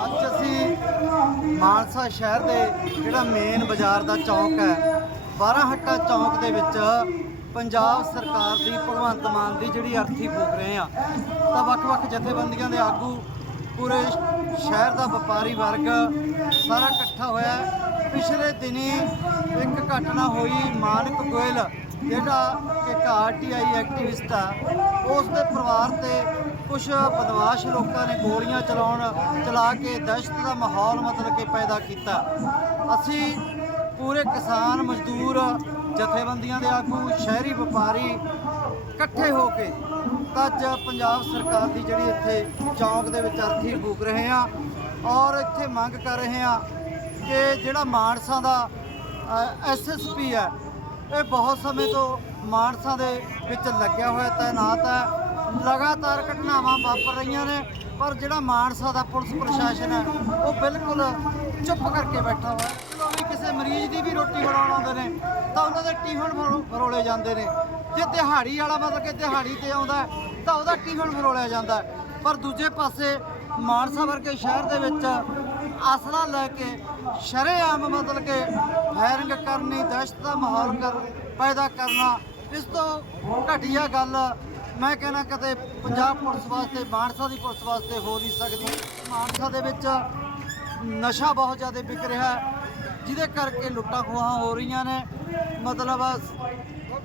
ਅੱਜ ਅਸੀਂ ਮਾਨਸਾ ਸ਼ਹਿਰ ਦੇ ਜਿਹੜਾ ਮੇਨ ਬਾਜ਼ਾਰ ਦਾ ਚੌਕ ਹੈ, ਬਾਰਾਹੱਟਾ ਚੌਕ ਦੇ ਵਿੱਚ ਪੰਜਾਬ ਸਰਕਾਰ ਦੀ ਭਗਵੰਤ ਮਾਨ ਦੀ ਜਿਹੜੀ ਅਰਥੀ ਫੂਕ ਰਹੇ ਆ ਤਾਂ ਵੱਖ-ਵੱਖ ਜਥੇਬੰਦੀਆਂ ਦੇ ਆਗੂ, ਪੂਰੇ ਸ਼ਹਿਰ ਦਾ ਵਪਾਰੀ ਵਰਗ ਸਾਰਾ ਇਕੱਠਾ ਹੋਇਆ ਪਿਛਲੇ ਦਿਨੀ ਇੱਕ ਘਟਨਾ ਹੋਈ, ਮਾਨਕ ਗੋਇਲ, ਜਿਹੜਾ ਕਿ ਆਰਟੀਆਈ ਐਕਟਿਵਿਸਟ ਆ, ਉਸ ਦੇ ਪਰਿਵਾਰ ਤੇ ਕੁਝ ਬਦਮਾਸ਼ ਲੋਕਾਂ ਨੇ ਗੋਲੀਆਂ ਚਲਾਉਣ, ਚਲਾ ਕੇ ਦਹਿਸ਼ਤ ਦਾ ਮਾਹੌਲ ਮਤਲਬ ਕਿ ਪੈਦਾ ਕੀਤਾ। ਅਸੀਂ ਪੂਰੇ ਕਿਸਾਨ ਮਜ਼ਦੂਰ ਜਥੇਬੰਦੀਆਂ ਦੇ ਆਗੂ, ਸ਼ਹਿਰੀ ਵਪਾਰੀ ਇਕੱਠੇ ਹੋ ਕੇ ਤਾਂ ਅੱਜ ਪੰਜਾਬ ਸਰਕਾਰ ਦੀ ਜਿਹੜੀ ਇੱਥੇ ਚੌਂਕ ਦੇ ਵਿੱਚ ਅਰਥੀ ਫੂਕ ਰਹੇ ਆ ਔਰ ਇੱਥੇ ਮੰਗ ਕਰ ਰਹੇ ਆ ਕਿ ਜਿਹੜਾ ਮਾਨਸਾ ਦਾ ਐਸਐਸਪੀ ਹੈ, ਇਹ ਬਹੁਤ ਸਮੇਂ ਤੋਂ ਮਾਨਸਾ ਦੇ ਵਿੱਚ ਲੱਗਿਆ ਹੋਇਆ ਤਾਇਨਾਤ ਹੈ। ਲਗਾਤਾਰ ਘਟਨਾਵਾਂ ਵਾਪਰ ਰਹੀਆਂ ਨੇ, ਪਰ ਜਿਹੜਾ ਮਾਨਸਾ ਦਾ ਪੁਲਿਸ ਪ੍ਰਸ਼ਾਸਨ ਹੈ, ਉਹ ਬਿਲਕੁਲ ਚੁੱਪ ਕਰਕੇ ਬੈਠਾ ਹੋਇਆ ਹੈ। ਜਦੋਂ ਵੀ ਕਿਸੇ ਮਰੀਜ਼ ਦੀ ਵੀ ਰੋਟੀ ਬਣਾਉਣ ਆਉਂਦੇ ਨੇ, ਤਾਂ ਉਹਨਾਂ ਦੇ ਟੀਫਨ ਫਰੋ- ਫਰੋਲੇ ਜਾਂਦੇ ਨੇ ਜੇ ਦਿਹਾੜੀ ਵਾਲਾ ਮਤਲਬ ਕਿ ਦਿਹਾੜੀ ਤੇ ਆਉਂਦਾ ਤਾਂ ਉਹਦਾ ਟੀਫਨ ਫਰੋਲਿਆ ਜਾਂਦਾ ਪਰ ਦੂਜੇ ਪਾਸੇ ਮਾਨਸਾ ਵਰਗੇ ਸ਼ਹਿਰ ਦੇ ਵਿੱਚ ਅਸਲਾ ਲੈ ਕੇ ਸ਼ਰੇਆਮ ਮਤਲਬ ਕਿ ਫਾਇਰਿੰਗ ਕਰਨੀ, ਦਹਿਸ਼ਤ ਦਾ ਮਾਹੌਲ ਕਰ, ਪੈਦਾ ਕਰਨਾ, ਇਸ ਤੋਂ ਘਟੀਆ ਗੱਲ ਮੈਂ ਕਹਿੰਦਾ ਕਦੇ ਪੰਜਾਬ ਪੁਲਿਸ ਵਾਸਤੇ, ਮਾਨਸਾ ਦੀ ਪੁਲਿਸ ਵਾਸਤੇ ਹੋ ਨਹੀਂ ਸਕਦੀ। ਮਾਨਸਾ ਦੇ ਵਿੱਚ ਨਸ਼ਾ ਬਹੁਤ ਜ਼ਿਆਦਾ ਵਿਕ ਰਿਹਾ ਜਿਹਦੇ ਕਰਕੇ ਲੁੱਟਾਂ ਖੋਹਾਂ ਹੋ ਰਹੀਆਂ ਨੇ। ਮਤਲਬ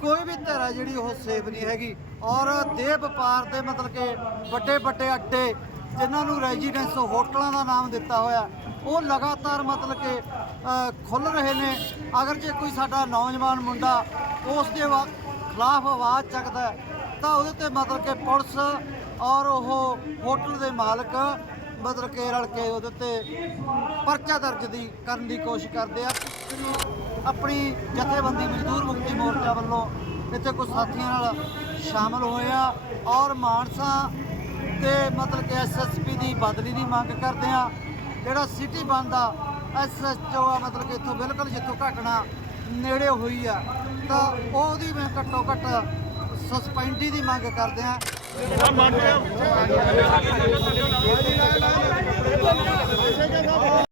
ਕੋਈ ਵੀ ਧਿਰ ਜਿਹੜੀ ਉਹ ਸੇਫ ਨਹੀਂ ਹੈਗੀ। ਔਰ ਦੇ ਵਪਾਰ ਦੇ ਮਤਲਬ ਕਿ ਵੱਡੇ ਵੱਡੇ ਅੱਡੇ, ਜਿਨ੍ਹਾਂ ਨੂੰ ਰੈਜ਼ੀਡੈਂਸ ਹੋਟਲਾਂ ਦਾ ਨਾਮ ਦਿੱਤਾ ਹੋਇਆ, ਉਹ ਲਗਾਤਾਰ ਮਤਲਬ ਕਿ ਖੁੱਲ ਰਹੇ ਨੇ। ਅਗਰ ਜੇ ਕੋਈ ਸਾਡਾ ਨੌਜਵਾਨ ਮੁੰਡਾ ਉਸ ਦੇ ਵਾ- ਖਿਲਾਫ ਆਵਾਜ਼ ਚੱਕਦਾ ਤਾਂ ਉਹਦੇ ਤੇ ਮਤਲਬ ਕਿ ਪੁਲਿਸ ਔਰ ਉਹ ਹੋਟਲ ਦੇ ਮਾਲਕ ਮਤਲਬ ਕਿ ਰਲ ਕੇ ਉਹਦੇ ਤੇ ਪਰਚਾ ਦਰਜ ਦੀ ਕਰਨ ਦੀ ਕੋਸ਼ਿਸ਼ ਕਰਦੇ ਆ। ਆਪਣੀ ਜਥੇਬੰਦੀ ਮਜ਼ਦੂਰ ਮੁਕਤੀ ਮੋਰਚਾ ਵੱਲੋਂ ਇੱਥੇ ਕੁਝ ਸਾਥੀਆਂ ਨਾਲ ਸ਼ਾਮਲ ਹੋਏ ਆ ਔਰ ਮਾਨਸਾ ਤੇ ਮਤਲਬ ਕਿ ਐਸਐਸਪੀ ਦੀ ਬਦਲੀ ਦੀ ਮੰਗ ਕਰਦੇ ਆ। ਜਿਹੜਾ ਸਿਟੀ ਬੰਦ ਆ ਐਸਐਚਓ ਆ, ਮਤਲਬ ਕਿ ਇੱਥੋਂ ਬਿਲਕੁਲ ਜਿੱਥੋਂ ਘਟਨਾ ਨੇੜੇ ਹੋਈ ਆ, ਤਾਂ ਉਹਦੀ ਮੈਂ ਘੱਟੋ ਘੱਟ ਸਸਪੈਂਡੀ ਦੀ ਮੰਗ ਕਰਦੇ ਹਾਂ। ਮੁਰਦਾਬਾਦ ਮੁਰਦਾਬਾਦ